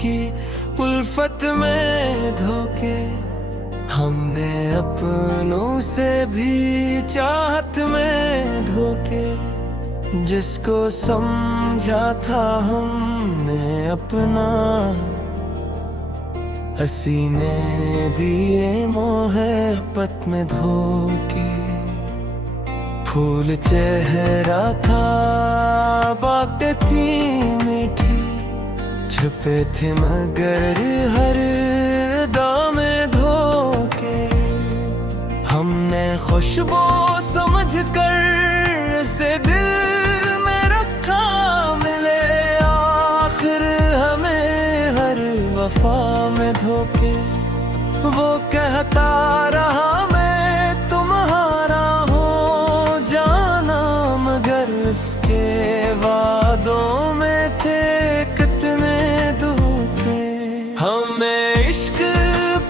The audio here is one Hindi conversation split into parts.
की उल्फत में धोखे। हमने अपनों से भी चाहत में धोखे। जिसको समझा था हमने अपना, हंसी ने दिए मोहब्बत में धोखे। फूल चेहरा था, बातें थी मीठी, छुपे थे मगर हर दाम में धोखे। हमने खुशबू समझ कर से दिल में रखा, मिले आखिर हमें हर वफा में धोखे। वो कहता रहा मैं तुम्हारा हो जाना, मगर उसके वादों में थे कितने धोखे। हमें इश्क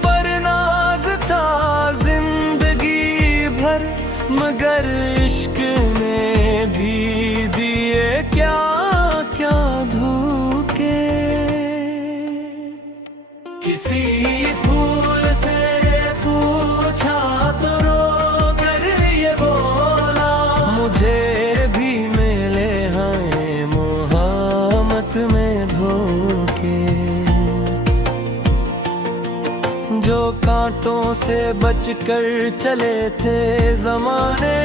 पर नाज था जिंदगी भर, मगर इश्क ने भी दिए क्या क्या धोखे। किसी फूल से पूछा तो रो कर ये बोला, मुझे भी मिले हैं मोहब्बत में धोखे। जो कांटों से बचकर चले थे ज़माने,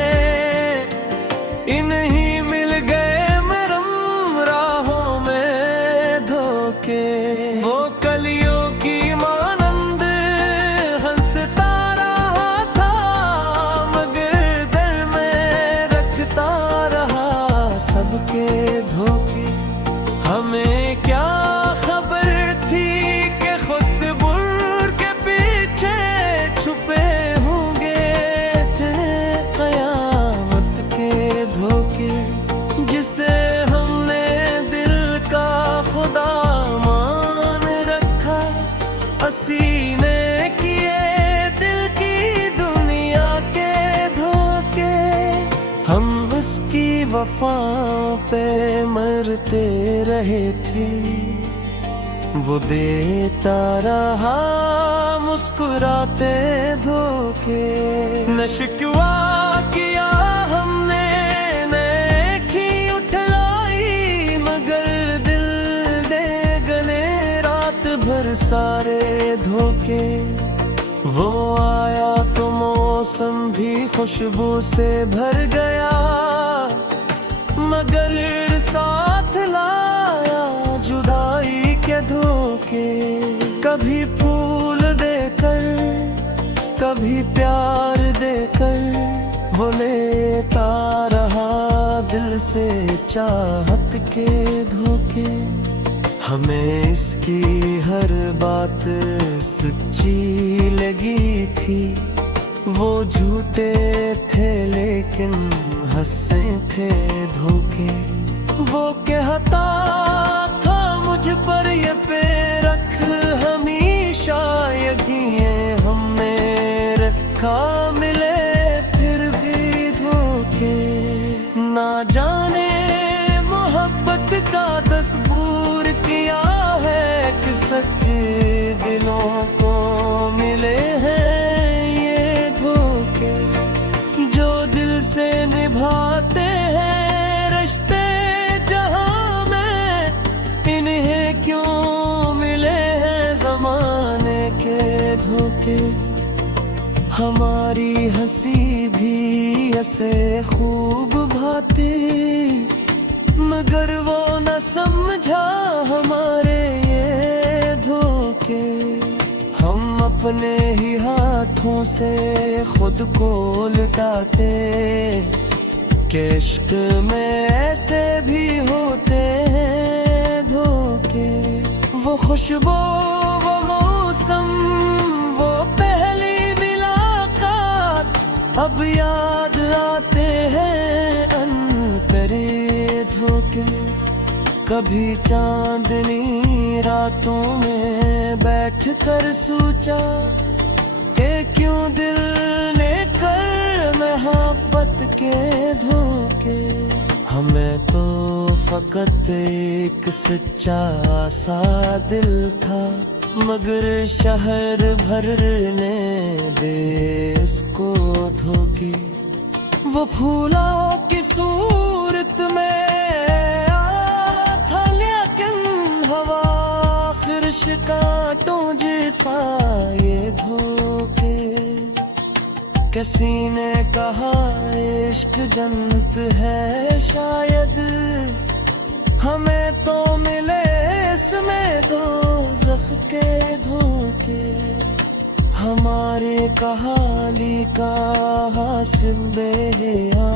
इन्हीं मिल गए मरम राहों में धोखे। वो कलियों की मानंद हंसता रहा था, मगर दिल में रखता रहा सबके धोखे। हमें क्या खबर थी कि खुशबू के पीछे छुपे होंगे तेरे कयामत के धोखे। जिसे हमने दिल का खुदा मान रखा, हसीने किए दिल की दुनिया के धोखे। हम उसकी वफाओं पे मरते रहे थे, वो देता रहा मुस्कुराते धोखे। न शिकवा किया हमने नेकी उठलाई, मगर दिल दे गले रात भर सारे धोखे। वो आया तो मौसम भी खुशबू से भर गया, मगर साथ लाया जुदाई के धोखे। कभी फूल देकर, कभी प्यार देकर, वो लेता रहा दिल से चाहत के धोखे। हमें इसकी हर बात सच्ची लगी थी, वो झूठे थे लेकिन हंसे थे धोखे। वो कहता था मुझ पर ये पे रख हमेशा यकीन, हमने रखा मिले फिर भी धोखे। ना जाने मोहब्बत का तस्बूर किया है कि सच्चे दिलों को मिले हैं ये धोखे। जो दिल से निभाते हैं रिश्ते जहां में, इन्हें क्यों मिले हैं ज़माने के धोखे। हमारी हंसी भी ऐसे खूब भाती, मगर वो न समझा हमारे ये धोखे। हम अपने ही हाथों से खुद को लुटाते, कि इश्क में ऐसे भी होते हैं धोखे। वो खुशबू, वो मौसम, वो पहली मुलाकात, अब याद आते हैं अनकरे धोखे। कभी चांदनी रातों में बैठ कर सोचा कि क्यों दिल ने कर मोहब्बत के धोखे। हमें तो फकत एक सच्चा सा दिल था, मगर शहर भर ने देश को धोखे। वो फूला की सूरत में आया था, लेकिन हवा खिरश कांटों जैसा ये धोखे। किसी ने कहा इश्क जन्नत है शायद, हमें तो मिले इसमें दोज़ख के धोखे। हमारे कहाली का हासिल बेहिया,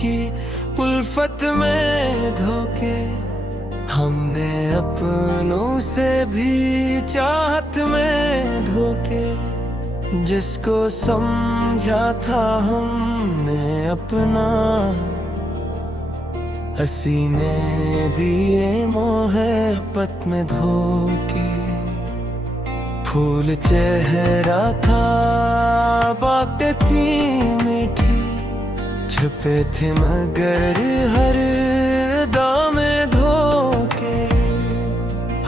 की उल्फत में धोखे। हमने अपनों से भी चाहत में धोखे। जिसको समझा था हमने अपना, हंसी ने दिए मोहब्बत में धोखे। फूल चेहरा था, बातें थी मीठी, छुपे थे मगर हर दाम में धोखे।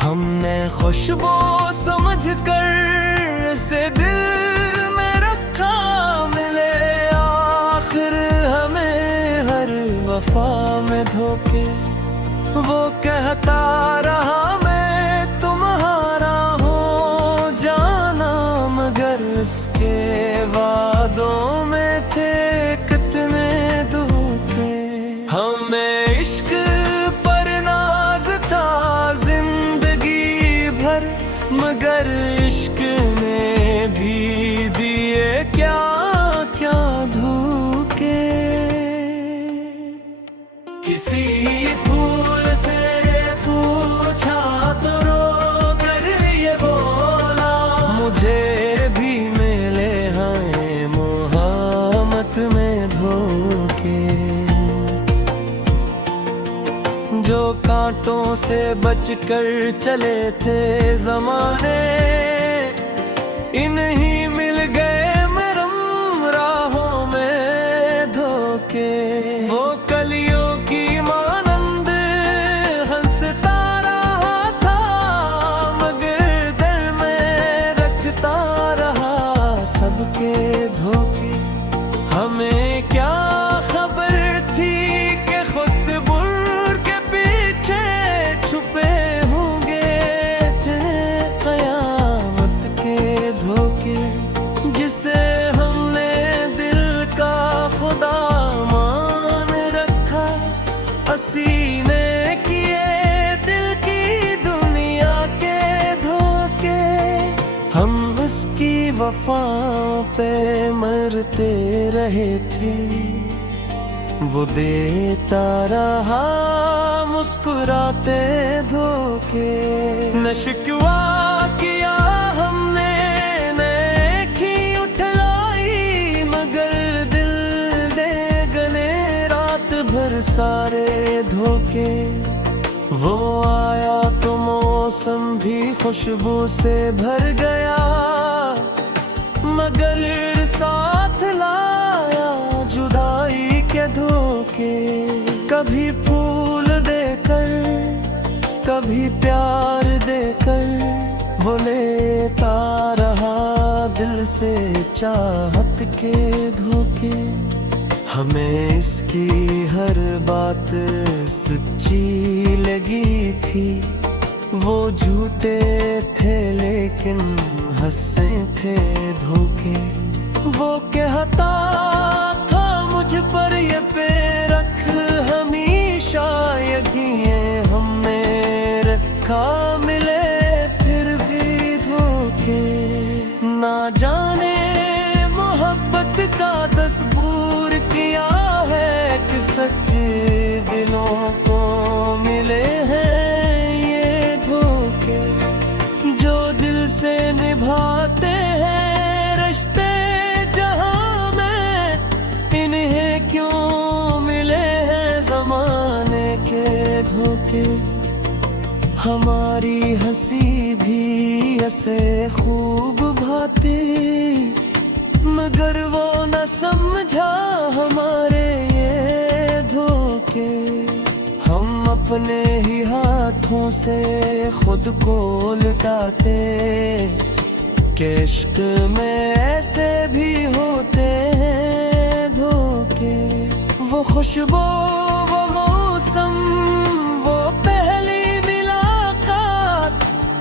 हमने खुशबू समझ कर से दिल में रखा, मिले आखिर हमें हर वफा में धोखे। वो कहता रहा मैं तुम्हारा हो जाना, मगर उसके वादों में थे मगर इश्क ने भी दिए क्या क्या धोखे। किसी फूल से पूछा तो रो कर ये बोला, मुझे भी मिले हैं मोहब्बत में धोखे। जो कांटों से बचकर चले थे ज़माने, इन्हीं मिल गए मरम राहों में धोखे। वो कलियों की मानंद हंसता रहा था, मगर दिल में रखता रहा सबके धोखे। हमें क्या खबर थी कि खुशबू छुपे होंगे थे क़यामत के धोखे। जिसे हमने दिल का खुदा मान रखा, हसीने किए दिल की दुनिया के धोखे। हम उसकी वफाओं पे मरते रहे थे, वो देता रहा मुस्कुराते धोखे। न शिकवा किया हमने नेकी उठलाई, मगर दिल दे गले रात भर सारे धोखे। वो आया तो मौसम भी खुशबू से भर गया, मगर साथ लाया जुदाई के धोखे। कभी फूल देकर, कभी प्यार देकर, वो लेता रहा दिल से चाहत के धोखे। हमें इसकी हर बात सच्ची लगी थी, वो झूठे थे लेकिन हंसे थे धोखे। वो कहता था मुझ पर ये पे रख हमेशा, यकीन हमने रखा, मिले फिर भी धोखे। ना जाने मोहब्बत का तस्बूर किया है कि सच्चे दिलों को मिले हैं ये धोखे, जो दिल से निभाते हैं रिश्ते जहां में, इन्हें क्यों मिले हैं ज़माने के धोखे। हमारी हंसी भी ऐसे खूब भाती, मगर वो न समझा हमारे ये धोखे। हम अपने ही हाथों से खुद को लुटाते, कि इश्क में ऐसे भी होते हैं धोखे। वो खुशबू, वो मौसम, वो पहली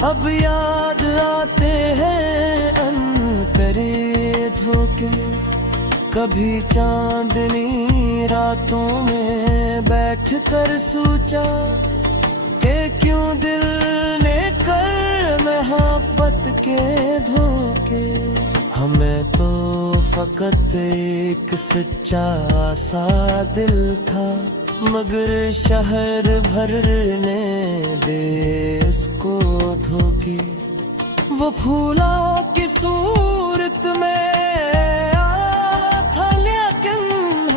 अब याद आते हैं अनकरे धोखे। कभी चांदनी रातों में बैठ कर सोचा, कि क्यों दिल ने कर मोहब्बत के धोखे। हमें तो फकत एक सच्चा सा दिल था, मगर शहर भर ने दे इसको धोखे। वो फूला की सूरत में आया था, लेकिन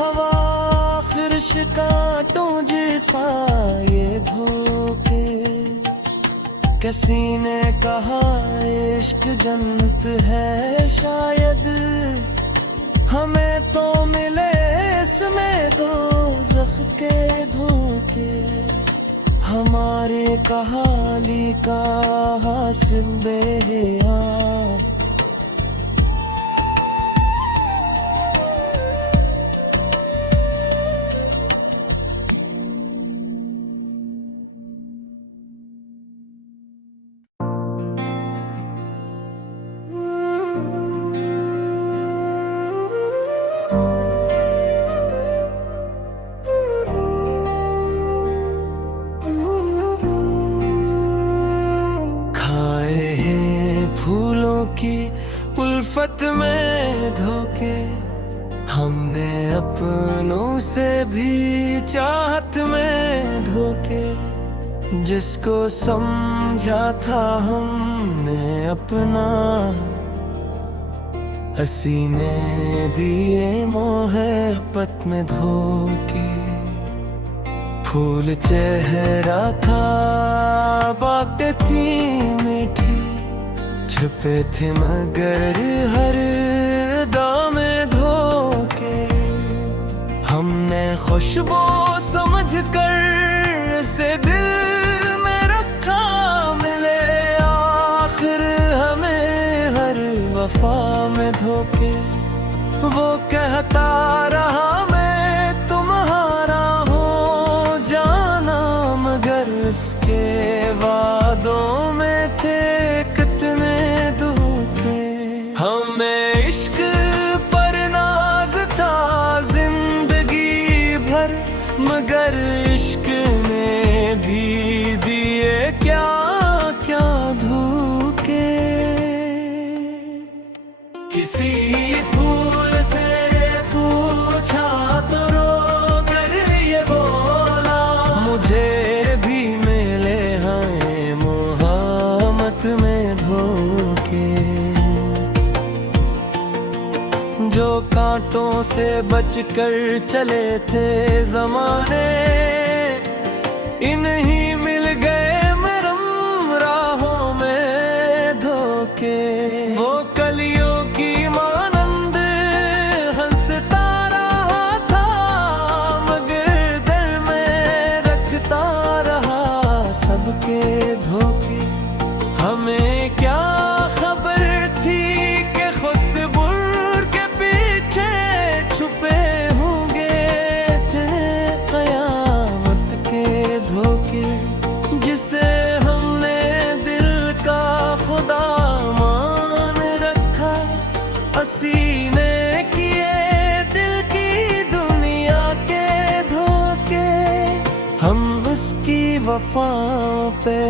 हवा फिर कांटों जैसा ये धोखे। किसी ने कहा इश्क जन्नत है शायद, हमें तो मिले इसमें दोज़ख के धोखे। हमारे कहाली का हासिल बेहाल, फूलों की उल्फत में धोखे। हमने अपनों से भी चाहत में धोखे, जिसको समझा था हमने अपना, हंसी ने दिए मोहब्बत में धोखे। फूल चेहरा था, बातें थी मीठी, छुपे थे मगर हर दाम धोखे। हमने खुशबू समझ कर से दिल में रखा, मिले आखिर हमें हर वफा में धोखे। वो कहता रहा मैं तुम्हारा हो जाना, मगर उसके वादों में थे कितने धोखे। हमें इश्क पर नाज था जिंदगी भर, मगर इश्क ने भी दिए क्या क्या धोखे। किसी फूल से पूछा तो रो कर ये बोला, मुझे भी मिले हैं मोहब्बत में धोखे। जो कांटों से बचकर चले थे ज़माने, इन्हीं मिल गए मरम राहों में धोखे। वो कलियों की मानंद हंसता रहा था, मगर दिल में रखता रहा सबके धोखे। हमें क्या खबर थी कि खुशबू के पीछे छुपे होंगे तेरे कयामत के धोखे, जिसे हमने दिल का खुदा मान रखा। हसीने किए दिल की दुनिया के धोखे, हम उसकी वफा पे